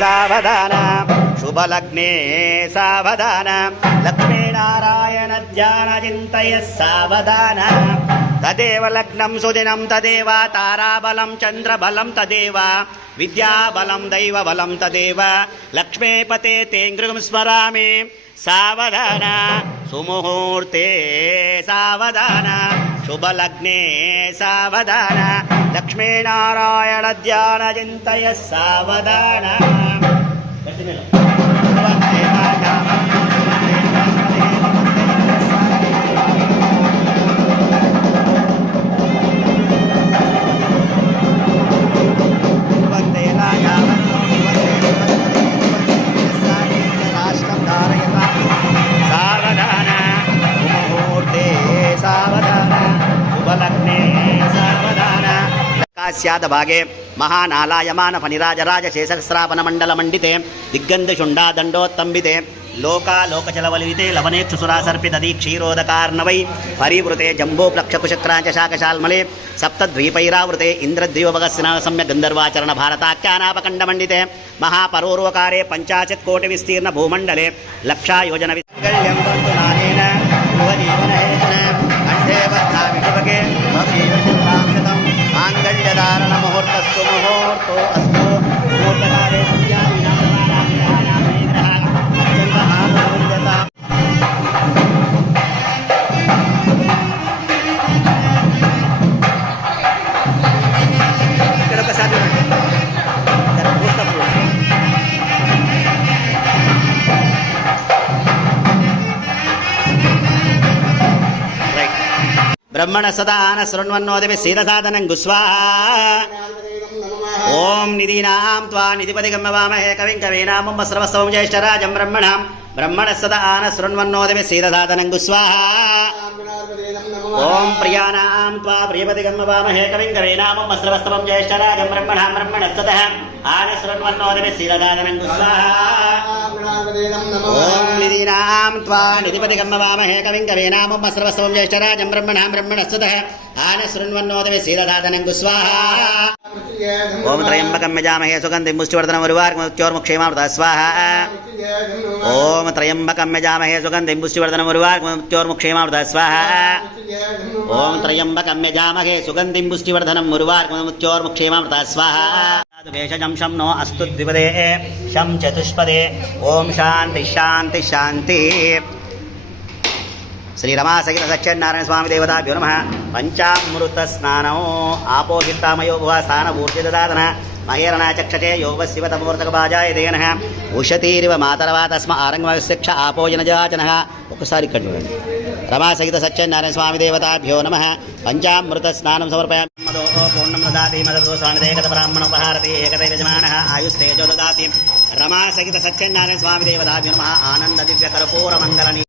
सावधान शुभलग्ने सावधान लक्ष्मीनारायण ध्यान चिन्तय सावधान तदेव लग्नं सुदिनं तदेव ताराबलं चन्द्रबलं तदेव विद्याबलं दैवबलं तदेव लक्ष्मीपते ते गृहं स्मरामि सावधान सुमुहूर्ते सावधान शुभलग्ने सावधान लक्ष्मीनारायण ध्यान चिन्तय सावधान भागे महानालायमान फनिराजराज शेषस्रापन मंडल मंडिते दिग्गंधशुंडा दंडोत्तंबिते लोकालोकचलवलिते लवनेक्षुसुरासर्पित क्षीरोदकारनवै परिवृते जम्बोप्लक्षकुशक्रांच शाकशाल्मले सप्तद्वीपैरावृते इंद्रद्वीपभगस्ना सम्य गंधर्वाचरण भारताख्यानापकंड मंडिते महापरोर्वकारे 50 कोटि विस्तीर्ण भूमंडले लक्षा योजन विकल्यं बंधु नानेन युवजीवनहेतुना कंठे बद्धा विषुभगे भक्तिविशुद्धांशतम् मांगल्यधारण मुहूर्तस्तु मुहूर्तो अस्तु मुहूर्तकाले ब्रह्मण सदा आन शृण्वन्नोदिभिः सीदसादनं गुस्वाहा ओम निधीनां त्वा निधिपतिगं वामहे कविं कवीनामुं सर्वस्वं ज्येष्ठराजं ब्रह्मणां ब्रह्मण सदा आन शृण्वन्नोदिभिः सीदसादनं गुस्वाहा ओम प्रियाणां त्वा प्रियपतिगं वामहे कविं कवीनामुं सर्वस्वं ज्येष्ठराजं ब्रह्मणां ब्रह्मण सदा आन शृण्वन्नोदिभिः सीदसादनं गुस्वाहा ओम निधीनां त्वा निधिपतिगं वामहे कविं कवीनामुं सर्वस्वं ज्येष्ठराजं ब्रह्मणां ब्रह्मणस्पतः आन शृण्वन्नोदिभिः सीदसादनं गुस्वाहा ओम त्र्यंबकं यजामहे सुगन्धिं पुष्टिवर्धनम् उर्वारुकमृत्योर्मुक्षेमामृतः स्वाहा ओम त्र्यंबकं यजामहे सुगन्धिं पुष्टिवर्धनम् उर्वारुकमृत्योर्मुक्षेमामृतः स्वाहा ओम त्र्यंबकं यजामहे सुगन्धिं पुष्टिवर्धनम् उर्वारुकमृत्योर्मुक्षेमामृतः स्वाहा भेषजं शं नो अस्तु द्विपदे शं चतुष्पदे ओम शांति शांति शांति श्री रमासहित सच्चिदानंद स्वामी देवताभ्यो नमः पंचामृत स्नानो आपोहितामयो भुवस्नान ऊर्जिदादन महेरण चक्षते योगशिवतमूर्तकबाजाय देनः उषतीरिव मातरवा तस्म आरंगमशिक्ष आपोजनजाचनः ఒకసారి ఇక్కడ చూడండి రమాసహిత సత్యనారాయణ స్వామి దేవతాభ్యో నమః పంచామృత స్నానం సమర్పయామి మదో పూర్ణం దదాతి మదో స్వామిదేకత బ్రాహ్మణోపహారతి ఏకదైవ యజమానః ఆయుస్తేజో దదాతి రమాసహిత సత్యనారాయణ స్వామి దేవతాభ్యో నమః ఆనంద దివ్య కర్పూర మంగళని